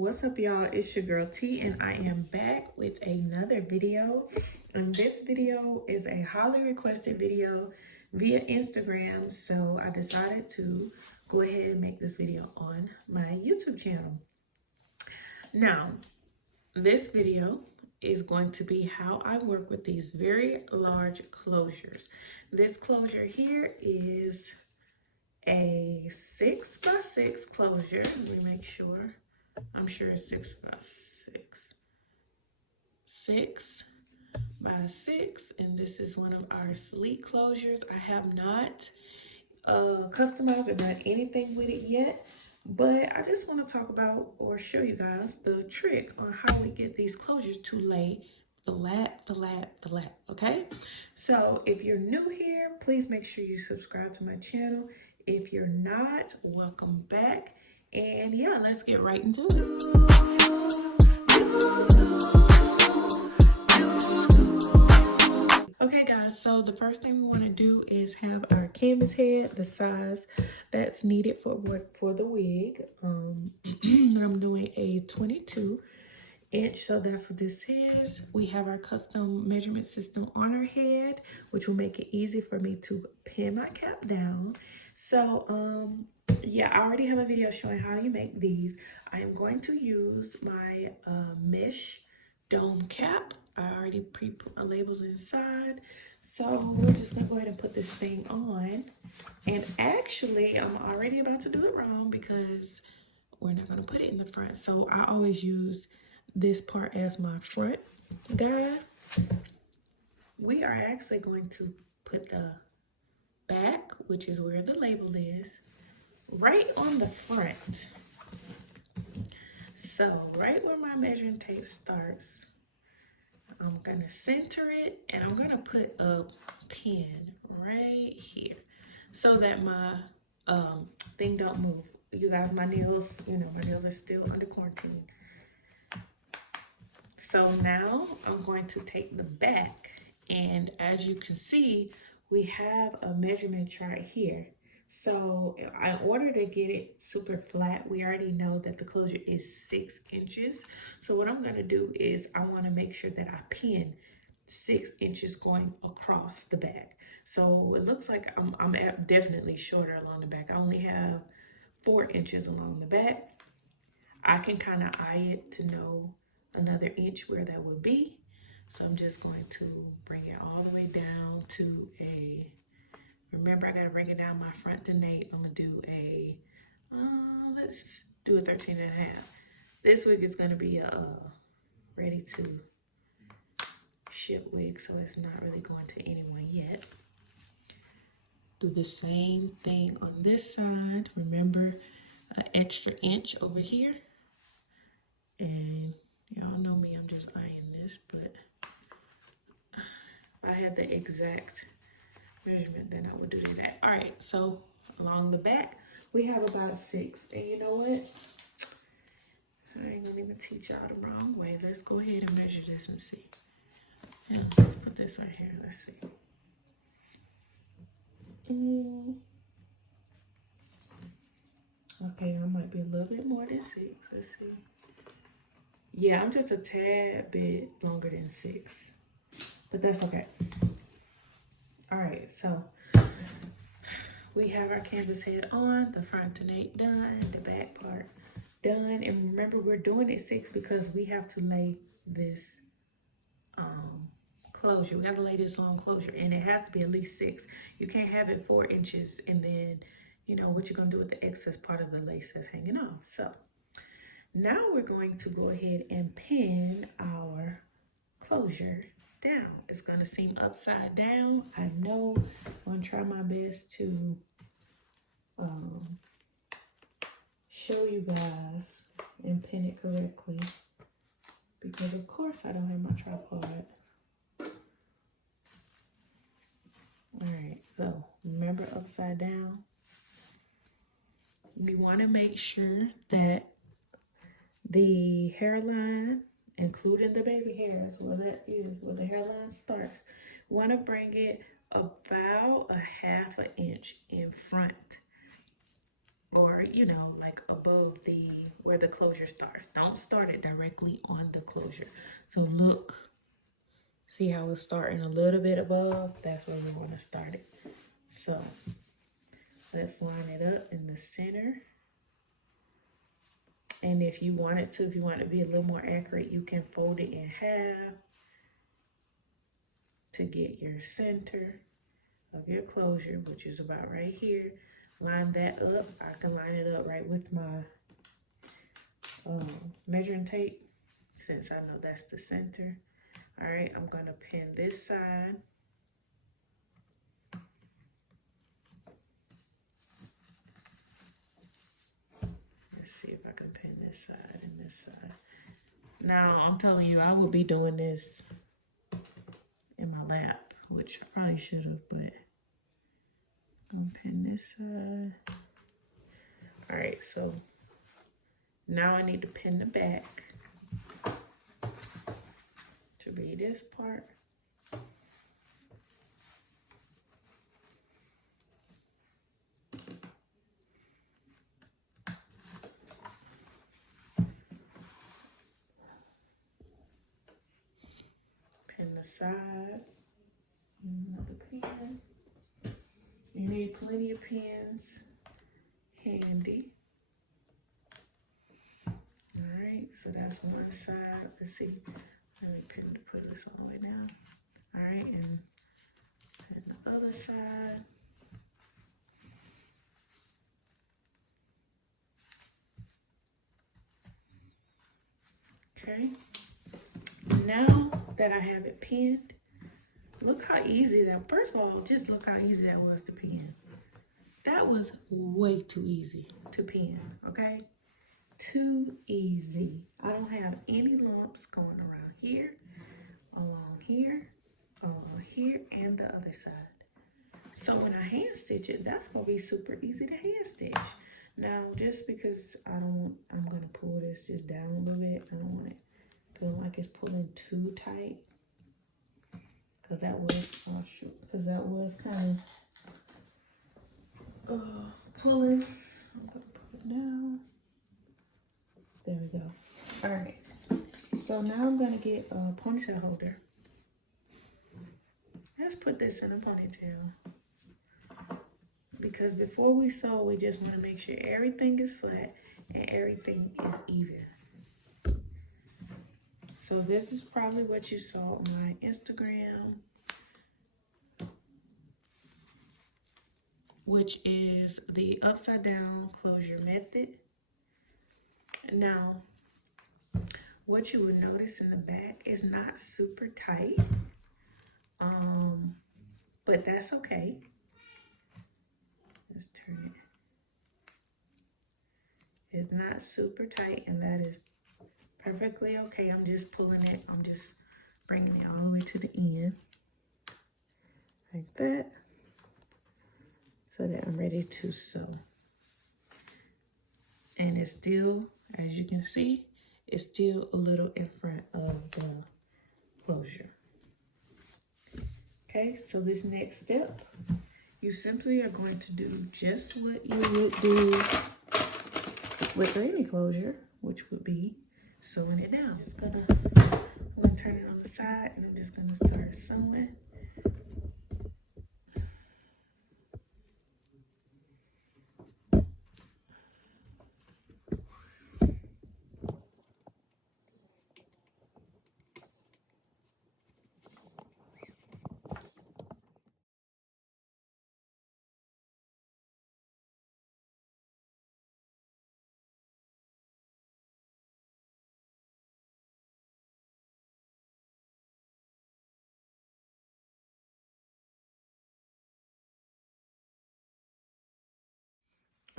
What's up, y'all? It's your girl T, and I am back with another video. And this video is a highly requested video via Instagram, so I decided to go ahead and make this video on my YouTube channel. Now, this video is going to be how I work with these very large closures. This closure here is a 6x6 closure. Let me make sure. I'm sure it's 6x6. 6x6, and this is one of our sleek closures. I have not customized or done anything with it yet, but I just want to talk about or show you guys the trick on how we get these closures to lay flat, okay? So if you're new here, please make sure you subscribe to my channel. If you're not, welcome back. And yeah, let's get right into it. Okay guys, so the first thing we want to do is have our canvas head, the size that's needed for the wig. I'm doing a 22-inch, so that's what this is. We have our custom measurement system on our head, which will make it easy for me to pin my cap down. So yeah, I already have a video showing how you make these. I am going to use my mesh dome cap. I already pre-put my labels inside. So we're just gonna go ahead and put this thing on. And actually, I'm already about to do it wrong because we're not gonna put it in the front. So I always use this part as my front guide. We are actually going to put the back, which is where the label is, right on the front. So right where my measuring tape starts, I'm gonna center it, and I'm gonna put a pin right here so that my thing don't move. You guys, my nails, my nails are still under quarantine. So now I'm going to take the back, and as you can see, we have a measurement chart here. So in order to get it super flat, we already know that the closure is 6 inches. So what I'm gonna do is I wanna make sure that I pin 6 inches going across the back. So it looks like I'm definitely shorter along the back. I only have 4 inches along the back. I can kind of eye it to know another inch where that would be. So I'm just going to bring it all the way down to a, remember I gotta bring it down my front to nape. I'm gonna do a, let's do a 13.5. This wig is gonna be a ready to ship wig, so it's not really going to anyone yet. Do the same thing on this side. Remember, an extra inch over here. And y'all know me, I'm just eyeing this, but if I had the exact measurement, then I would do the exact. All right, so along the back, we have about 6. And you know what? I ain't gonna even teach y'all the wrong way. Let's go ahead and measure this and see. And let's put this right here. Let's see. Okay, I might be a little bit more than 6. Let's see. Yeah, I'm just a tad bit longer than 6, but that's okay. All right, so we have our canvas head on, the front to nape done, the back part done. And remember, we're doing it 6 because we have to lay this closure. We got to lay this long closure, and it has to be at least 6. You can't have it 4 inches and then, what you're gonna do with the excess part of the lace that's hanging off. So now we're going to go ahead and pin our closure down. It's gonna seem upside down. I know. I'm gonna try my best to show you guys and pin it correctly, because of course I don't have my tripod. All right, so remember, upside down. We want to make sure that the hairline, including the baby hairs, where that is, where the hairline starts, we want to bring it about a 1/2 inch in front or you know, like above the where the closure starts. Don't start it directly on the closure. So look, see how it's starting a little bit above? That's where we want to start it. So let's line it up in the center. And if you wanted to, if you want to be a little more accurate, you can fold it in half to get your center of your closure, which is about right here. Line that up. I can line it up right with my measuring tape, since I know that's the center. All right, I'm gonna pin this side. Let's see if I can pin this side and this side. Now, I'm telling you, I would be doing this in my lap, which I probably should have, but I'm gonna pin this side. All right, so now I need to pin the back to be this part. Pin the side, another pin. You need plenty of pins handy. All right, so that's one side. Let's see, let me put this all the way down. All right, and the other side. Okay, now that I have it pinned, look how easy that, first of all, just look how easy that was to pin. That was way too easy to pin, okay? Too easy. I don't have any lumps going around here, along here, and the other side. So when I hand stitch it, that's gonna be super easy to hand stitch. Now, just because I'm gonna pull this just down a little bit. I don't want it feeling like it's pulling too tight, because that was kind of pulling. I'm gonna pull it down. There we go. All right. So now I'm gonna get a ponytail holder. Let's put this in a ponytail, because before we sew, we just want to make sure everything is flat and everything is even. So this is probably what you saw on my Instagram, which is the upside down closure method. Now, what you would notice in the back is not super tight, but that's okay. Let's turn it. It's not super tight, and that is perfectly okay. I'm just pulling it. I'm just bringing it all the way to the end, like that, so that I'm ready to sew. And it's still, as you can see, it's still a little in front of the closure. Okay, so this next step, you simply are going to do just what you would do with any closure, which would be sewing it down. I'm gonna turn it on the side, and I'm just gonna start sewing.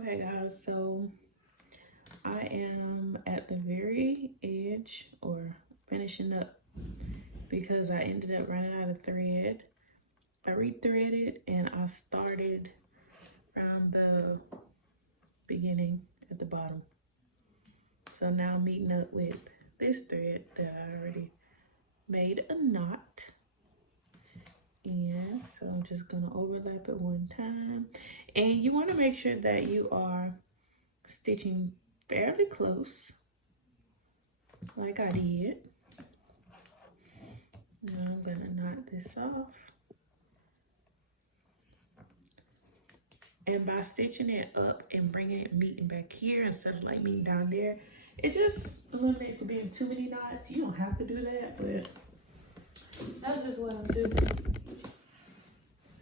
Okay, guys, so I am at the very edge, or finishing up, because I ended up running out of thread. I rethreaded and I started from the beginning at the bottom. So now I'm meeting up with this thread that I already made a knot. So I'm just gonna overlap it one time. And you wanna make sure that you are stitching fairly close, like I did. Now I'm gonna knock this off. And by stitching it up and bringing it meeting back here instead of like meeting down there, it just eliminates it being too many knots. You don't have to do that, but that's just what I do.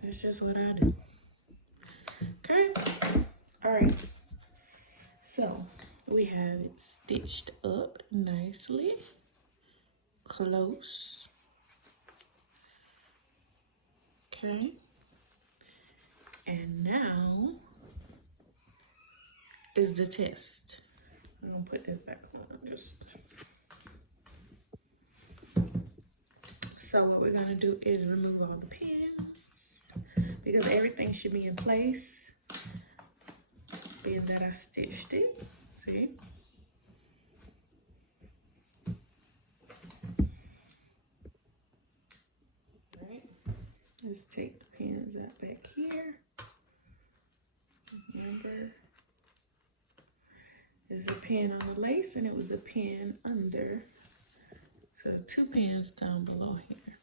That's just what I do. Okay. All right. So we have it stitched up nicely, close. Okay. And now is the test. I'm gonna put this back on just. So what we're gonna do is remove all the pins because everything should be in place. Being that I stitched it, see? All right, let's take the pins out back here. Remember, there's a pin on the lace and it was a pin under. So 2 pins down below here.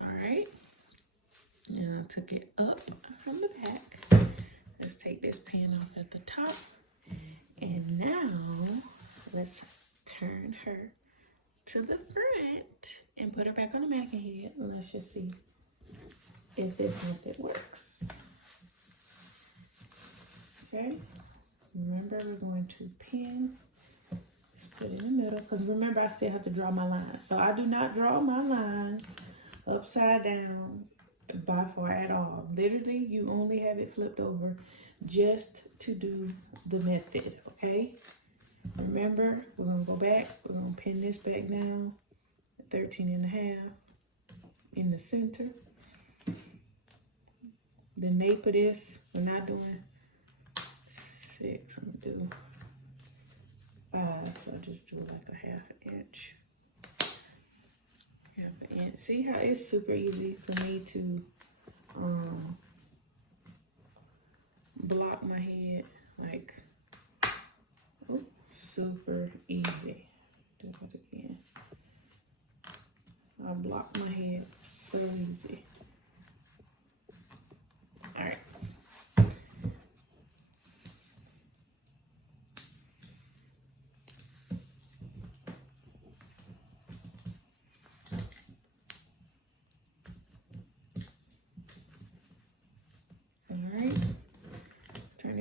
All right, now I took it up from the back. Let's take this pin off at the top. And now let's turn her to the front and put her back on the mannequin head. And let's just see if this method works. Okay. Remember, we're going to pin, let's put it in the middle, because remember I still have to draw my lines. So I do not draw my lines upside down by far at all. Literally, you only have it flipped over just to do the method, okay? Remember, we're going to go back, we're going to pin this back down, 13.5 in the center. The nape of this, we're not doing 6, I'm gonna do 5, so I'll just do like a 1/2 inch. 1/2 inch. See how it's super easy for me to block my head, like, oh, super easy. Do it again. I block my head so easy. All right.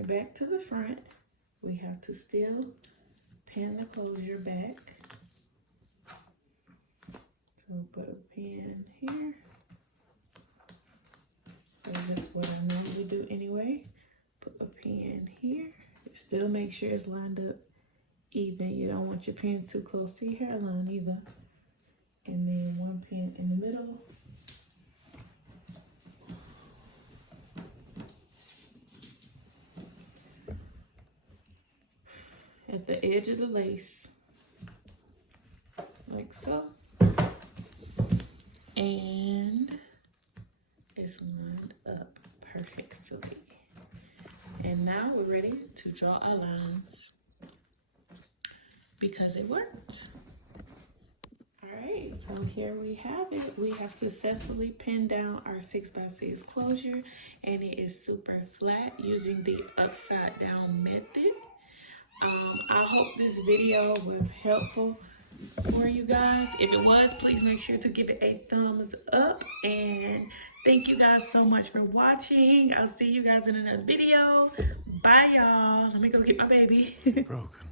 Back to the front, we have to still pin the closure back. So put a pin here. This is what I normally do anyway. Put a pin here. Still make sure it's lined up even. You don't want your pin too close to your hairline either. And then 1 pin in the middle. At the edge of the lace, like so, and it's lined up perfectly. And now we're ready to draw our lines because it worked. All right, so here we have it. We have successfully pinned down our 6x6 closure, and it is super flat using the upside down method. I hope this video was helpful for you guys. If it was, please make sure to give it a thumbs up. And thank you guys so much for watching. I'll see you guys in another video. Bye, y'all. Let me go get my baby. Broken.